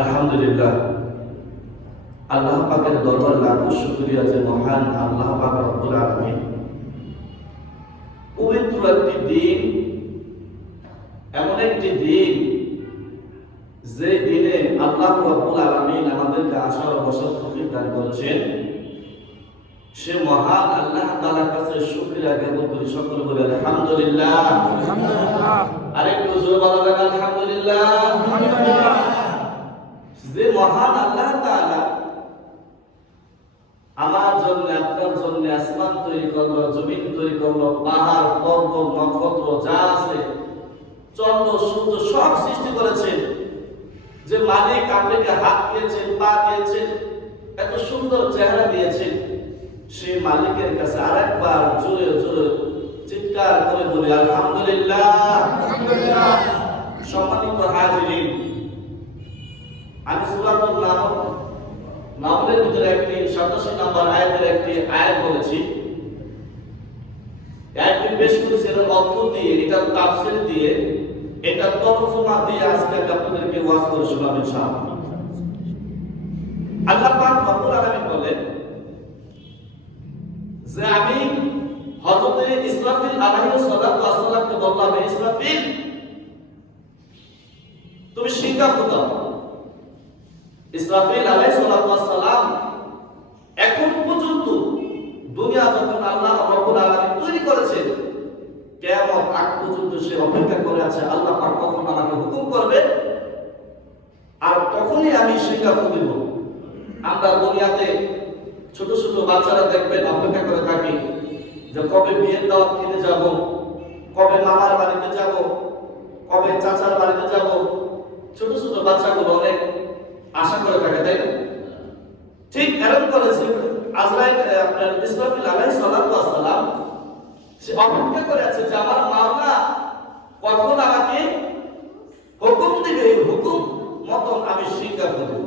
আলহামদুলিল্লাহ, আল্লাহ পাকের দরবারে লাখো শুকরিয়া যে মহান আল্লাহ পাক রব্বুল আলামিন পবিত্র একটি দিন, এমন একটি দিন যে দিনে আল্লাহ রব্বুল আলামিন আমাদেরকে আসার ও বসার তৌফিক দান করেছেন। সে মহান আল্লাহ তাআলার কাছে শুকরিয়া জ্ঞাপন করি। সকলে বলি আলহামদুলিল্লাহ। আলহামদুলিল্লাহ। আরেকটু জোরে বলা যাক আলহামদুলিল্লাহ। আলহামদুলিল্লাহ। যে মহান আল্লাহ তাআলা আমার জন্য, আপনার জন্য আসমান তৈরি করলো, জমিন তৈরি করলো, পাহাড়, পর্বত, নক্ষত্র যা আছে, চন্দ্র সূর্য সব সৃষ্টি করেছেন। যে মালিক আপনাকে হাত দিয়েছেন, পা দিয়েছেন, এত সুন্দর চেহারা দিয়েছেন, সেই মালিকের কাছে আরেকবার জোরে জোরে চিৎকার করে বলি আলহামদুলিল্লাহ। আলহামদুলিল্লাহ। সম্মানিত হাজিরিন, আমি সূরাতুল নামলের ভিতরে একটি 87 নম্বর আয়াতের একটি আয়াত বলেছি। আয়াতটি পেশ করেছি এর অর্থ দিয়ে, এটা তাফসীর দিয়ে, এটা তরজমা দিয়ে আজকে আপনাদেরকে ওয়াজ করে শোনাবো ইনশাআল্লাহ। আল্লাহ পাক রব্বুল আলামিন বলেন যে আমি হযরত ইসরাফিল আলাইহিস সালাতু ওয়াস সালামকে বললাম, ইসরাফিল তুমি শিঙ্গা ফুটাও। ইসরাফিল আলাইহিস সালাতু ওয়াস সালাম এখন পর্যন্ত দুনিয়া যখন আল্লাহ রব্বুল আলামিন তৈরি করেছেন, কিয়ামত আগ পর্যন্ত সে অপেক্ষা করে আছে আল্লাহ পাক কখন আমাকে হুকুম করবে আর তখনই আমি শিঙ্গা ফুটিব। আমরা দুনিয়াতে ছোট ছোট বাচ্চারা দেখবেন অপেক্ষা করে থাকি যে কবে বিয়ের দাওয়াত খেতে যাব, কবে মামার বাড়িতে যাব, কবে চাচার বাড়িতে যাব। ছোট ছোট বাচ্চাগুলো অনেক আশা করে থাকে, তাই না? ঠিক এরকম করেছে আজরাইল, আপনার ইসরাফিল আলাইহিস সালাতু ওয়াস সালাম, সে অপেক্ষা করে আছে যে আমার মাওলা কখন আমাকে হুকুম দিবে, হুকুম মতন আমি শিঙ্গা ফুটব।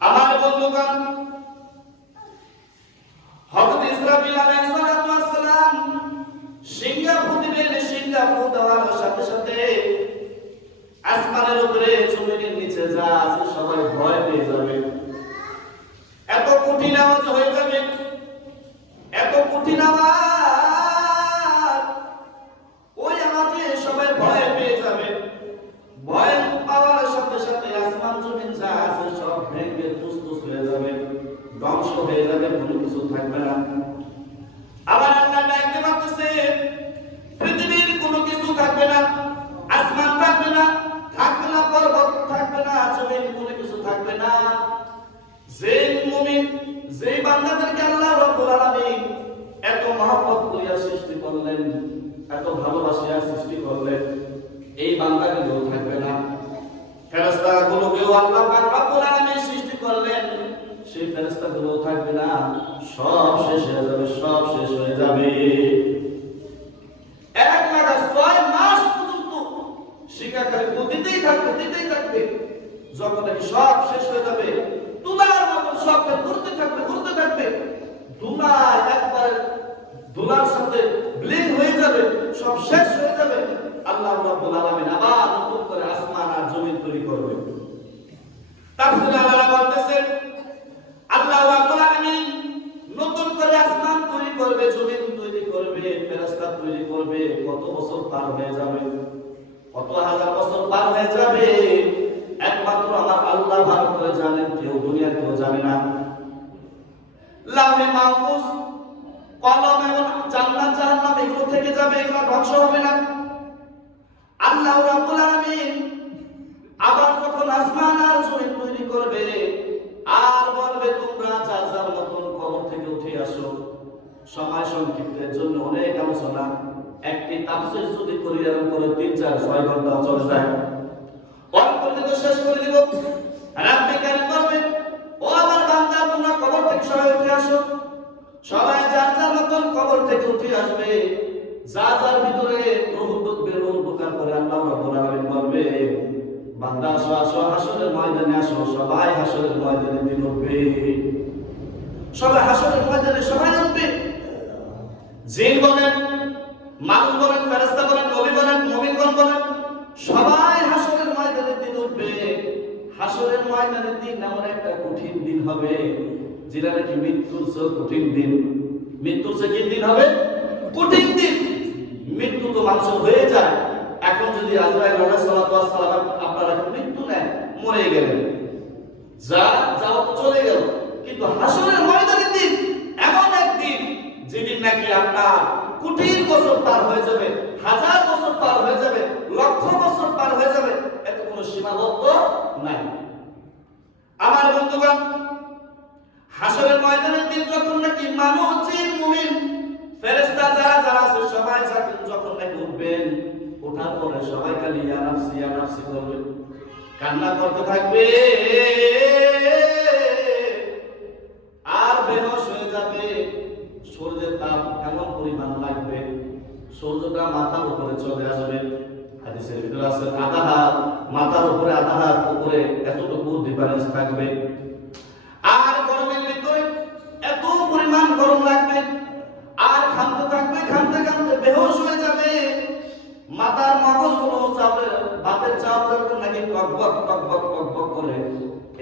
আমার বন্ধুগণ, হযরত ইসরাফিল আলাইহিস সালাতু ওয়াস সালাম শিঙ্গা ফুটিবেন। শিঙ্গা ফুটার সাথে সাথে আসমানের উপরে, জমিনের নিচে যা আছে সবাই ভয় পেয়ে যাবে। এত কঠিন আওয়াজ হয়ে যাবে, এত কঠিন আওয়াজ, ওই আওয়াজে সবাই ভয় পেয়ে যাবে। ভয় পাওয়ার সাথে সাথে আসমান জমিন যা আছে সব ভেঙে তুসতুস হয়ে যাবে, ধ্বংস হয়ে যাবে, কোনো কিছু থাকবে না। আবার আল্লাহ ডাকতে পারতেছে, পৃথিবীর কোনো কিছু থাকবে না, আসমান থাকবে না, থাকবে না পর্বত, থাকবে না জমিন, কোনো কিছু থাকবে না। যে মুমিন, যে বান্দাদেরকে আল্লাহ রাব্বুল আলামিন এত মহব্বত করিয়া সৃষ্টি করলেন, এত ভালোবাসিয়া সৃষ্টি করলেন, এই বান্দাগুলো থাকবে না। ফেরেশতাগুলোকেও আল্লাহ পাক রব্বুল আলামিন সৃষ্টি করলেন, সেই ফেরেশতাগুলো থাকবে না, সব শেষ হয়ে যাবে, সব শেষ হয়ে যাবে। 6 মাস পর্যন্ত শিকাখালী দিতেই থাকবে, দিতেই থাকবে। যখন নাকি সব শেষ হয়ে যাবে, তুলার মতো সব ঘুরতে থাকবে, ঘুরতে থাকবে। দুলা একবার দুলার সাথে বিলীন হয়ে যাবে, সব শেষ হয়ে যাবে। আল্লাহ রাব্বুল আলামিন আবার নতুন করে আসমান আর জমিন তৈরি করবে। তাফসীরে আল্লাহ বলতেছেন, আল্লাহ রাব্বুল আলামিন নতুন করে আসমান তৈরি করবে, জমিন তৈরি করবে, ফেরেশতা তৈরি করবে। কত বছর পার হয়ে যাবে, কত হাজার বছর পার হয়ে যাবে, একমাত্র আমার আল্লাহ ভালো করে জানেন, কেউ দুনিয়ার কেউ জানে না। লাউহে মাহফুজ, কলম এবং জান্নাত জাহান্নাম এগুলো থেকে যাবে, এগুলো ধ্বংস হবে না। আল্লাহ রাব্বুল আলামিন আবার যখন আসমান আর জমিন তৈরি করবে আর বলবে তোমরা যার যার মতন কবর থেকে উঠে আসো। সময় সংক্ষিপ্তের জন্য অনেক আলোচনা, একটি তাফসীর যদি করি এরকম করে 3-4-6 ঘন্টা চলে যায়, অল্প করে শেষ করে দিব। রাব্বি কারীম বলবে, ও আমার বান্দা তোমরা কবর থেকে সবাই উঠে আসো। সবাই যার যার মতন কবর থেকে উঠে আসবে, যার যার ভিতরে রূহ ঢুকবে, রূহ ঢোকার পরে আল্লাহ রাব্বুল আলামিন বলবে, বান্দা আসো, আসো হাসরের ময়দানে আসো। সবাই হাসরের ময়দানে দিন উঠবে, সবাই হাসরের ময়দানে সবাই উঠবে। জিন বলেন, মানুষ বলেন, ফেরেশতা বলেন, নবী বলেন, মুমিনগণ বলেন, সবাই হাসরের ময়দানে দিন উঠবে। দিন এমন একটা কঠিন দিন হবে যেটা নাকি মৃত্যুর চেয়ে কঠিন দিন। মৃত্যুর চেয়ে কি দিন হবে? কঠিন দিন। মৃত্যু তো মানুষের হয়ে যায়। এখন যদি আজরাইল আলাইহিস সালাতু ওয়াস সালাম আপনার এখন মৃত্যু নেয়, মরে গেলেন, যাও তো চলে গেল। কিন্তু হাসরের ময়দানের দিন এমন একদিন যেদিন নাকি আপনার কঠিন বছর পার হয়ে যাবে, হাজার বছর পার হয়ে যাবে, লক্ষ বছর পার হয়ে যাবে, এত কোনো সীমাবদ্ধ নাই। আমার বন্ধুগণ, হাসরের ময়দানের দিন যখন নাকি মানুষ, জিন, মুমিন, ফেরেশতা যারা আছে সবাই যখন নাকি উঠবেন, ওঠার পরে সবাই খালি ইয়া নাফসি করবে, কান্না করতে থাকবে আর বেহুশ হয়ে যাবে। সূর্যের তাপ এমন পরিমাণ লাগবে, সূর্যটা মাথার উপরে চলে আসবে। হাদিসের ভিতরে আছে আধা হাত মাথার উপরে, আধা হাত উপরে, এতটুকু ডিফারেন্স থাকবে। আর গরমের ভিতরে এত পরিমাণ গরম লাগবে, আর ঘামতে থাকবে, ঘামতে ঘামতে বেহুশ হয়ে যাবে। মাথার মগজগুলো চাপের ভাতের চাপ এরকম নাকি টকবক টকবক টকবক করে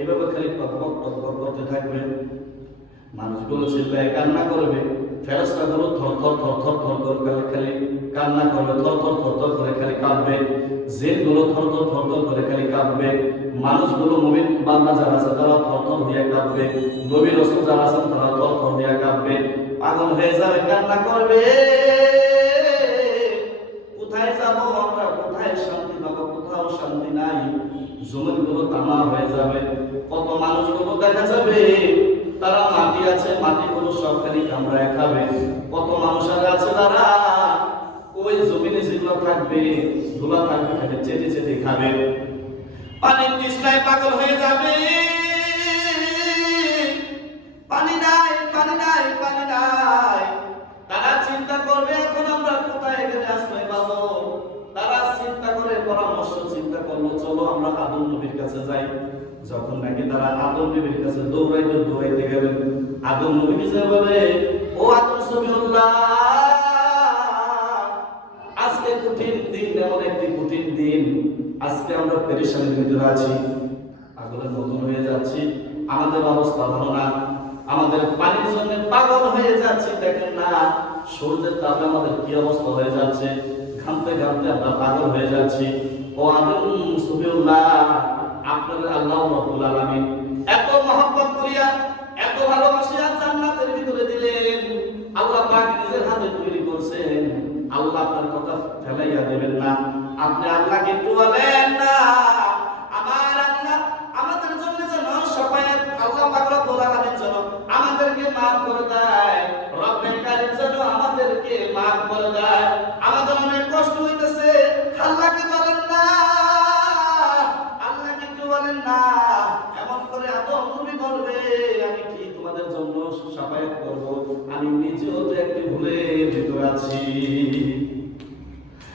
এভাবে খালি টকবক টকবক করতে থাকবে। মানুষগুলো চিল্লায় কান্না করবে, ফেরেশতাগুলো থর থর থর থর থর করে খালি কান্না করবে, থর থর থর থর করে খালি কাঁপবে। জিনগুলো থর থর থর থর করে খালি কাঁপবে। মানুষগুলো মুমিন বান্দা যারা আছে তারা থর থর হয়ে কাঁপবে। নবী রাসূল যারা আছেন তারা থর থর হয়ে কাঁপবে, পাগল হয়ে যাবে, কান্না করবে। কোথায় যাব আমরা, কোথায় শান্তি পাবো? কোথাও শান্তি নাই। জমিনগুলো তামা হয়ে যাবে। কত মানুষগুলো দেখা যাবে তারা মাটি আছে, মাটিগুলো সব খালি কামড়ায় খাবে। কত মানুষ আছে তারা ওই জমিনে যেগুলো থাকবে, ধুলা থাকবে, খালি চেটে চেটে খাবে। পানির তৃষ্ণায় পাগল হয়ে যাবে। পানি নাই, পানি নাই, পানি নাই। তারা চিন্তা করবে এখন আমরা কোথায় গেলে আশ্রয় পাবো। তারা চিন্তা করে পরামর্শ চিন্তা করলো, চলো আমরা আদম নবীর কাছে যাই। যখন নাকি তারা আদম নবীর কাছে দৌড়াইতে গেলেন, আদম নবী যে বলে, ও আদম সফিউল্লাহ, আজকে কঠিন দিন, এমন একটি কঠিন দিন, আজকে আমরা পেরেশানির ভিতরে আছি, পাগলের মতন হয়ে যাচ্ছি, আমাদের অবস্থা ভালো না, আমাদের পানির জন্য পাগল হয়ে যাচ্ছি। দেখেন না সূর্যের তাপে আমাদের কি অবস্থা হয়ে যাচ্ছে, ঘামতে ঘামতে আমরা পাগল হয়ে যাচ্ছি। ও আদম সফিউল্লাহ, আপনাদের আল্লাহ রাব্বুল আলামিন এত মহব্বত করিয়া, এত ভালোবাসিয়া জান্নাতের ভিতরে দিলেন। আল্লাহ পাক নিজের হাতে তৈরি করছেন। আল্লাহ আপনার কথা ফেলাইয়া দেবেন না। আপনি আল্লাহকে একটু বলেন না, আমার আল্লাহ আমাদের জন্য যেন শাফায়াত, আল্লাহ পাক রব্বুল আলামিন যেন আমাদেরকে maaf করে দেয়, রব্বে কারীম যেন আমাদেরকে maaf করে দেয়। আমাদের অনেক কষ্ট হইতেছে, আল্লাহকে বলেন না, আল্লাহকে একটু বলেন না। এমন করে আদম নবী বলবে, আমি কি তোমাদের জন্য শাফায়াত করব? আমি নিজেও তো একটি ভুলের ভিতরে আছি।